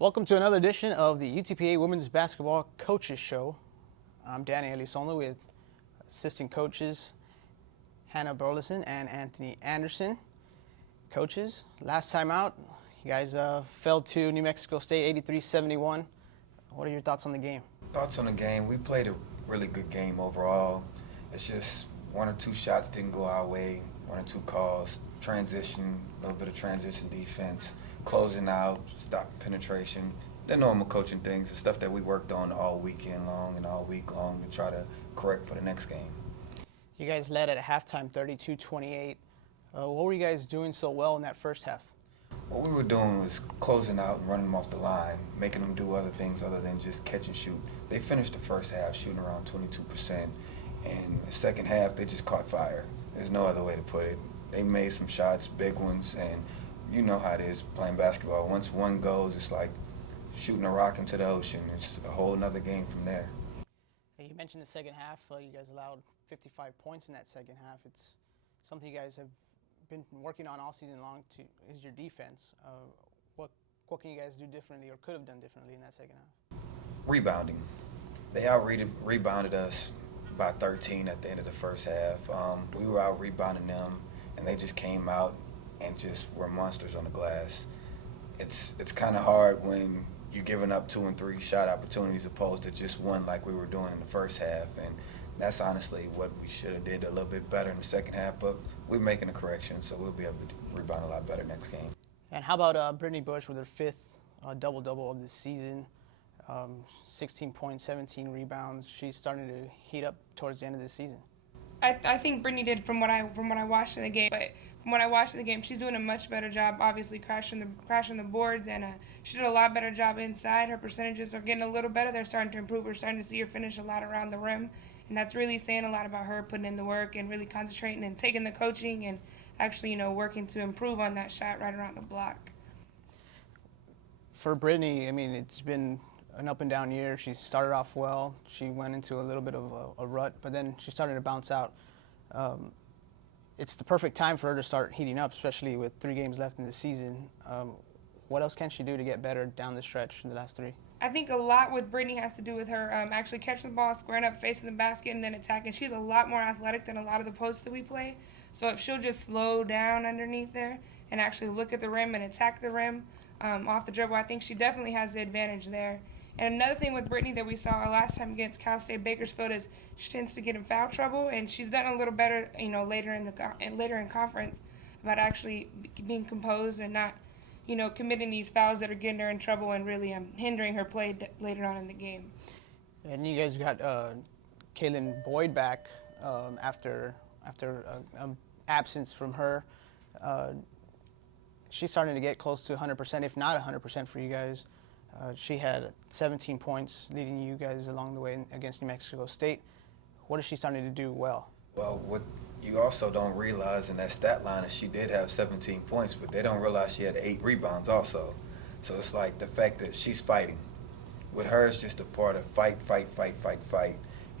Welcome to another edition of the UTPA Women's Basketball Coaches Show. I'm Danny Elizondo with assistant coaches Hannah Burleson and Anthony Anderson. Coaches, last time out, you guys fell to New Mexico State 83-71. What are your thoughts on the game? Thoughts on the game? We played a really good game overall. It's just one or two shots didn't go our way, one or two calls, transition, a little bit of transition defense, closing out, stop penetration, the normal coaching things, the stuff that we worked on all weekend long and all week long to try to correct for the next game. You guys led at halftime 32-28. What were you guys doing so well in that first half? What we were doing was closing out and running them off the line, making them do other things other than just catch and shoot. They finished the first half shooting around 22%, and the second half they just caught fire. There's no other way to put it. They made some shots, big ones, and you know how it is playing basketball. Once one goes, it's like shooting a rock into the ocean. It's a whole nother game from there. You mentioned the second half. You guys allowed 55 points in that second half. It's something you guys have been working on all season long. Is your defense. What can you guys do differently or could have done differently in that second half? Rebounding. They out-rebounded us by 13 at the end of the first half. We were out-rebounding them, and they just came out and just were monsters on the glass. It's kind of hard when you're giving up 2 and 3 shot opportunities opposed to just one like we were doing in the first half. And that's honestly what we should have did a little bit better in the second half, but we're making a correction, so we'll be able to rebound a lot better next game. And how about Brittney Bush with her 5th double-double of the season, 16 points, 17 rebounds. She's starting to heat up towards the end of the season. I think Brittney did from what I watched in the game, but from what I watched in the game, she's doing a much better job, obviously crashing the boards, and she did a lot better job inside. Her percentages are getting a little better. They're starting to improve. We're starting to see her finish a lot around the rim, and that's really saying a lot about her putting in the work and really concentrating and taking the coaching and actually, working to improve on that shot right around the block. For Brittney, I mean, it's been an up and down year. She started off well. She went into a little bit of a rut, but then she started to bounce out. It's the perfect time for her to start heating up, especially with 3 games left in the season. What else can she do to get better down the stretch in the last 3? I think a lot with Brittney has to do with her actually catching the ball, squaring up, facing the basket, and then attacking. She's a lot more athletic than a lot of the posts that we play. So if she'll just slow down underneath there and actually look at the rim and attack the rim off the dribble, I think she definitely has the advantage there. And another thing with Brittney that we saw last time against Cal State Bakersfield is she tends to get in foul trouble, and she's done a little better, later in conference about actually being composed and not, committing these fouls that are getting her in trouble and really hindering her play later on in the game. And you guys got Kaylin Boyd back after absence from her. She's starting to get close to 100%, if not 100% for you guys. She had 17 points leading you guys along the way against New Mexico State. What is she starting to do well? Well, what you also don't realize in that stat line is she did have 17 points, but they don't realize she had 8 rebounds also. So it's like the fact that she's fighting. With her, it's just a part of fight,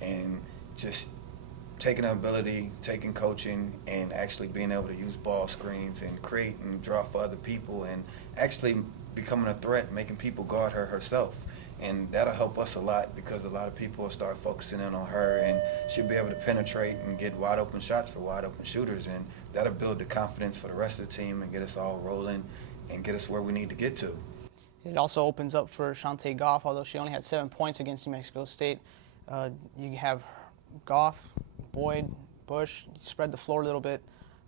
and just taking her ability, taking coaching, and actually being able to use ball screens and create and draw for other people, and actually becoming a threat, making people guard her herself. And that'll help us a lot because a lot of people will start focusing in on her, and she'll be able to penetrate and get wide open shots for wide open shooters, and that'll build the confidence for the rest of the team and get us all rolling and get us where we need to get to. It also opens up for Shantae Goff, although she only had 7 points against New Mexico State. You have Goff, Boyd, Bush, spread the floor a little bit.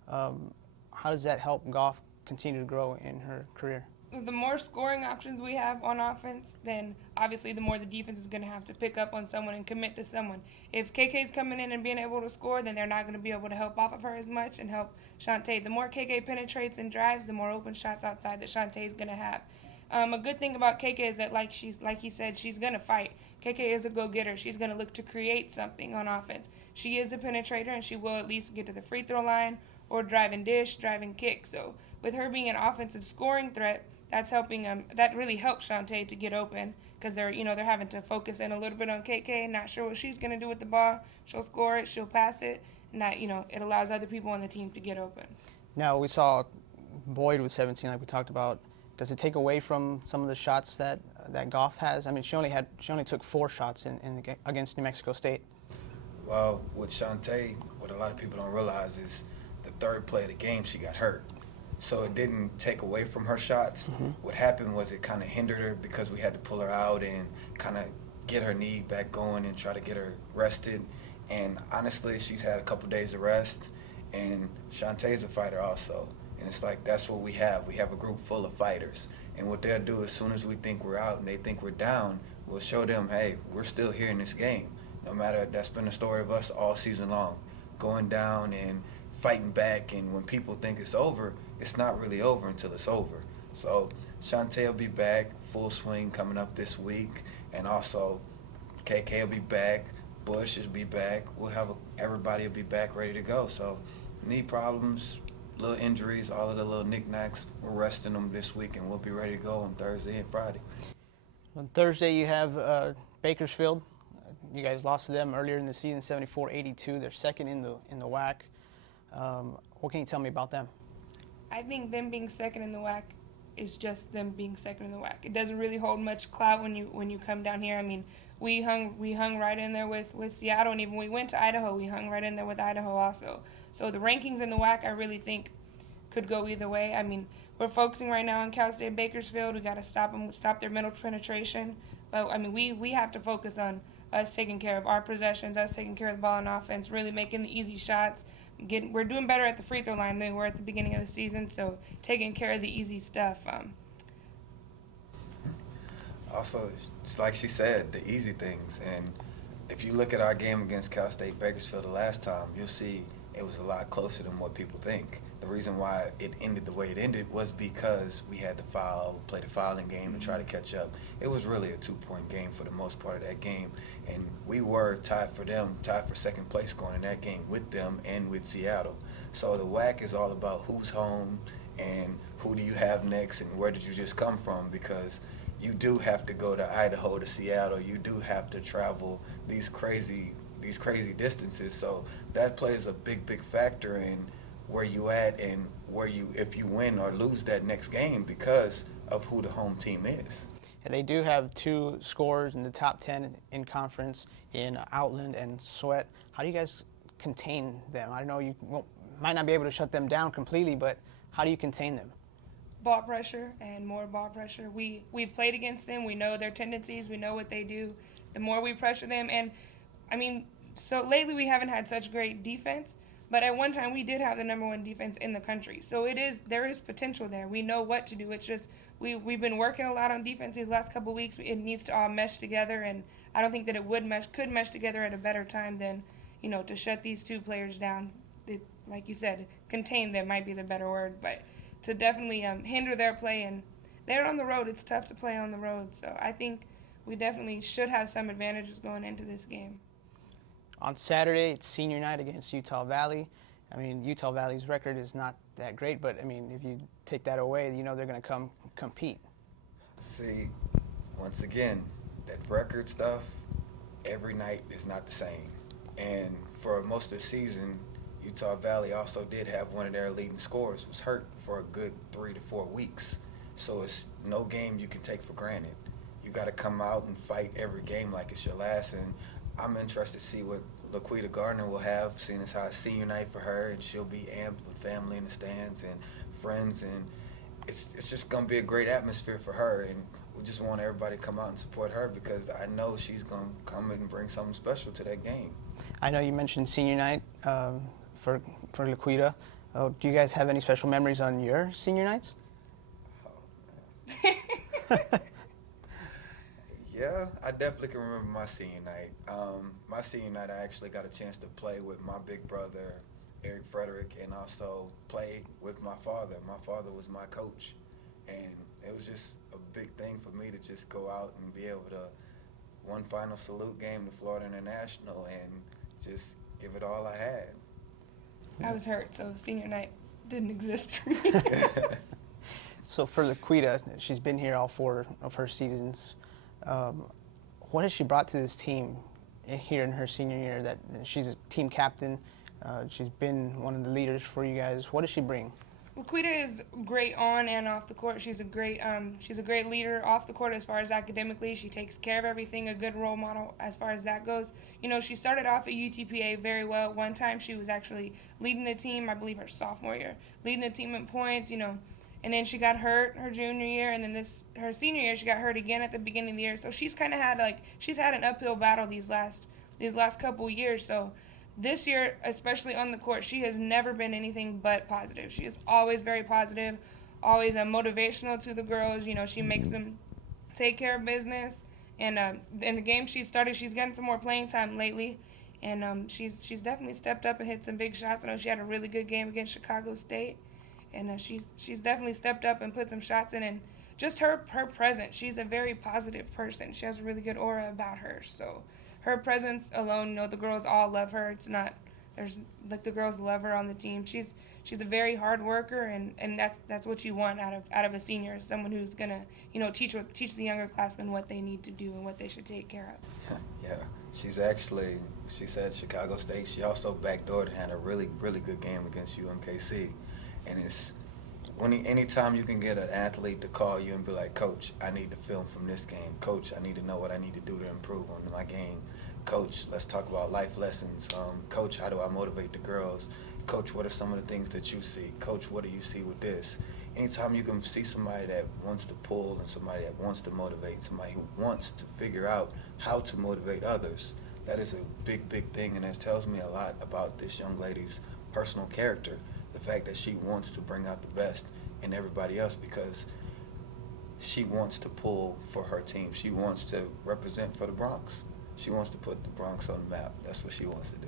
How does that help Goff continue to grow in her career? The more scoring options we have on offense, then obviously the more the defense is going to have to pick up on someone and commit to someone. If KK's coming in and being able to score, then they're not going to be able to help off of her as much and help Shantae. The more KK penetrates and drives, the more open shots outside that Shantae is going to have. A good thing about KK is that, like he said, she's going to fight. KK is a go-getter. She's going to look to create something on offense. She is a penetrator, and she will at least get to the free throw line or drive and dish, drive and kick. So with her being an offensive scoring threat, that's helping that really helps Shantae to get open because they're having to focus in a little bit on KK, not sure what she's going to do with the ball. She'll score it, she'll pass it, and that it allows other people on the team to get open. Now we saw Boyd with 17, like we talked about, does it take away from some of the shots that Goff has? I mean, she only took 4 shots against New Mexico State. Well, with Shantae, what a lot of people don't realize is the third play of the game, she got hurt. So it didn't take away from her shots. Mm-hmm. What happened was it kind of hindered her because we had to pull her out and kind of get her knee back going and try to get her rested. And honestly, she's had a couple days of rest. And Shantae's a fighter also. And it's like that's what we have. We have a group full of fighters. And what they'll do as soon as we think we're out and they think we're down, we'll show them, hey, we're still here in this game. No matter, that's been the story of us all season long. Going down and fighting back, and when people think it's over, it's not really over until it's over. So Shantae will be back, full swing coming up this week, and also KK will be back, Bush will be back. We'll have everybody will be back ready to go. So knee problems, little injuries, all of the little knickknacks, we're resting them this week, and we'll be ready to go on Thursday and Friday. On Thursday, you have Bakersfield. You guys lost to them earlier in the season, 74-82. They're second in the WAC. What can you tell me about them? I think them being second in the WAC is just them being second in the WAC. It doesn't really hold much clout when you come down here. I mean, we hung right in there with Seattle, and even when we went to Idaho, we hung right in there with Idaho also. So the rankings in the WAC, I really think, could go either way. I mean, we're focusing right now on Cal State Bakersfield. We got to stop their middle penetration. But I mean, we have to focus on us taking care of our possessions, us taking care of the ball on offense, really making the easy shots. We're doing better at the free throw line than we were at the beginning of the season, so taking care of the easy stuff. Also, just like she said, the easy things. And if you look at our game against Cal State Bakersfield the last time, you'll see it was a lot closer than what people think. The reason why it ended the way it ended was because we had to play the fouling game and try to catch up. It was really a 2-point game for the most part of that game. And we were tied for second place going in that game with them and with Seattle. So the WAC is all about who's home and who do you have next and where did you just come from, because you do have to go to Idaho, to Seattle. You do have to travel these crazy distances. So that plays a big factor in where you at and if you win or lose that next game because of who the home team is. And they do have 2 scorers in the top 10 in conference in Outland and Sweat. How do you guys contain them? I know you might not be able to shut them down completely, but how do you contain them? Ball pressure and more ball pressure. We've played against them. We know their tendencies. We know what they do. The more we pressure them, and I mean, so lately we haven't had such great defense, but at one time we did have the number 1 defense in the country. So there is potential there. We know what to do. It's just we've been working a lot on defense these last couple of weeks. It needs to all mesh together, and I don't think that it could mesh together at a better time than, to shut these 2 players down. Like you said, contain them might be the better word, but to definitely hinder their play. And they're on the road. It's tough to play on the road. So I think we definitely should have some advantages going into this game. On Saturday, it's senior night against Utah Valley. I mean, Utah Valley's record is not that great, but, I mean, if you take that away, they're going to come compete. See, once again, that record stuff, every night is not the same. And for most of the season, Utah Valley also did have one of their leading scorers was hurt for a good 3 to 4 weeks. So it's no game you can take for granted. You got to come out and fight every game like it's your last. And I'm interested to see what Laquita Gardner will have, seeing as how it's senior night for her, and she'll be amped with family in the stands and friends, and it's just going to be a great atmosphere for her. And we just want everybody to come out and support her because I know she's going to come and bring something special to that game. I know you mentioned senior night for Laquita. Do you guys have any special memories on your senior nights? Oh, man. Yeah, I definitely can remember my senior night. My senior night, I actually got a chance to play with my big brother, Eric Frederick, and also play with my father. My father was my coach, and it was just a big thing for me to just go out and be able to one final salute game to Florida International and just give it all I had. I was hurt, so senior night didn't exist for me. So for Laquita, she's been here all 4 of her seasons. What has she brought to this team here in her senior year? That she's a team captain. She's been one of the leaders for you guys. What does she bring? Laquita is great on and off the court. She's a great leader off the court as far as academically. She takes care of everything, a good role model as far as that goes. You know, she started off at UTPA very well. One time she was actually leading the team, I believe her sophomore year, leading the team in points, you know, and then she got hurt her junior year, and then her senior year she got hurt again at the beginning of the year. So she's kind of had an uphill battle these last couple years. So this year, especially on the court, she has never been anything but positive. She is always very positive, always motivational to the girls. You know, she makes them take care of business. And in the game she started, she's getting some more playing time lately. And she's definitely stepped up and hit some big shots. I know she had a really good game against Chicago State. And she's definitely stepped up and put some shots in. And just her presence, she's a very positive person. She has a really good aura about her. So her presence alone, you know, the girls all love her. It's not, there's, like, the girls love her on the team. She's a very hard worker, and that's what you want out of a senior, someone who's going to, you know, teach the younger classmen what they need to do and what they should take care of. Yeah, she said Chicago State. She also backdoored and had a really, really good game against UMKC. And it's anytime you can get an athlete to call you and be like, Coach, I need to film from this game. Coach, I need to know what I need to do to improve on my game. Coach, let's talk about life lessons. Coach, how do I motivate the girls? Coach, what are some of the things that you see? Coach, what do you see with this? Anytime you can see somebody that wants to pull and somebody that wants to motivate, somebody who wants to figure out how to motivate others, that is a big, big thing, and it tells me a lot about this young lady's personal character. The fact that she wants to bring out the best in everybody else because she wants to pull for her team. She wants to represent for the Bronx. She wants to put the Bronx on the map. That's what she wants to do.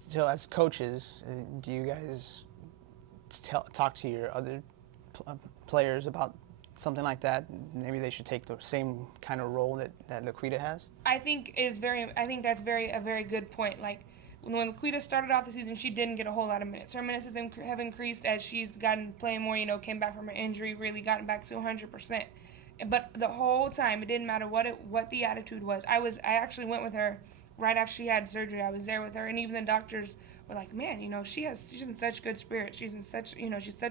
So as coaches, do you guys talk to your other players about something like that? Maybe they should take the same kind of role that Laquita has? I think that's a very good point. Like, when Laquita started off the season, she didn't get a whole lot of minutes. Her minutes have increased as she's gotten playing more, you know, came back from her injury, really gotten back to 100%. But the whole time, it didn't matter what the attitude was. I actually went with her right after she had surgery. I was there with her, and even the doctors were like, man, you know, she's in such good spirit. She's such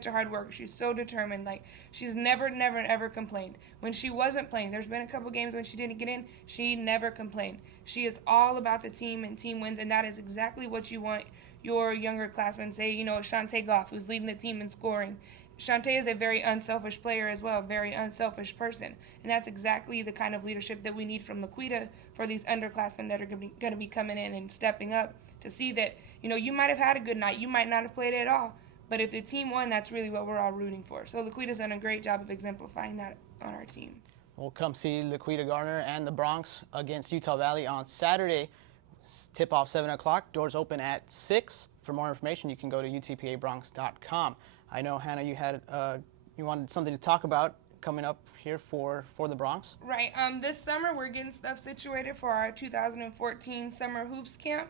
a hard worker. She's so determined. Like, she's never, ever complained. When she wasn't playing, there's been a couple games when she didn't get in, she never complained. She is all about the team and team wins, and that is exactly what you want your younger classmen. Say, you know, Shantae Goff, who's leading the team in scoring. Shantae is a very unselfish player as well, a very unselfish person. And that's exactly the kind of leadership that we need from Laquita for these underclassmen that are going to be coming in and stepping up to see that, you know, you might have had a good night, you might not have played at all, but if the team won, that's really what we're all rooting for. So Laquita's done a great job of exemplifying that on our team. We'll come see Laquita Garner and the Bronx against Utah Valley on Saturday. Tip-off 7 o'clock. Doors open at 6. For more information, you can go to utpabronx.com. I know, Hannah, you wanted something to talk about coming up here for the Bronx. Right. This summer, we're getting stuff situated for our 2014 Summer Hoops Camp.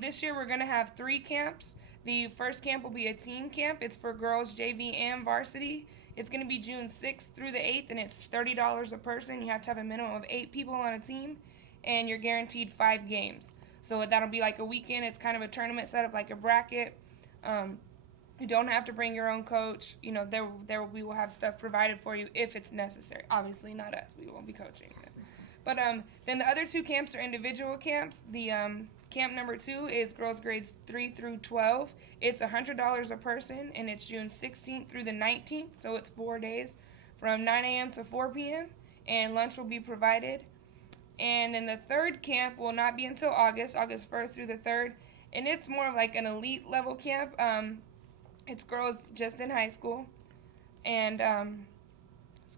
This year, we're going to have 3 camps. The first camp will be a team camp. It's for girls, JV, and varsity. It's going to be June 6th through the 8th, and it's $30 a person. You have to have a minimum of 8 people on a team, and you're guaranteed 5 games. So that'll be like a weekend. It's kind of a tournament set up like a bracket. You don't have to bring your own coach. You know, we will have stuff provided for you if it's necessary. Obviously, not us. We won't be coaching. But then the other 2 camps are individual camps. The camp number 2 is girls grades 3 through 12. It's $100 a person, and it's June 16th through the 19th, so it's 4 days from 9 a.m. to 4 p.m., and lunch will be provided. And then the third camp will not be until August 1st through the 3rd, and it's more of like an elite level camp. It's girls just in high school, and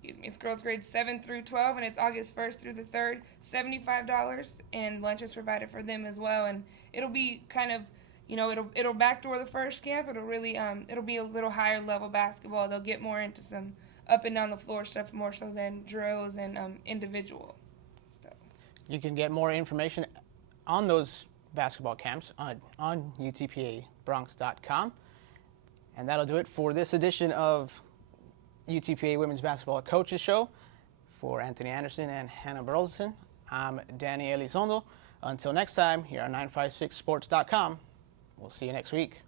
it's girls grades 7 through 12, and it's August 1st through the 3rd, $75, and lunch is provided for them as well. And it'll be kind of, you know, it'll backdoor the first camp. It'll really it'll be a little higher level basketball. They'll get more into some up and down the floor stuff more so than drills and individual stuff. You can get more information on those basketball camps on utpabronx.com. And that'll do it for this edition of UTPA Women's Basketball Coaches Show. For Anthony Anderson and Hannah Burleson, I'm Danny Elizondo. Until next time, here on 956sports.com. We'll see you next week.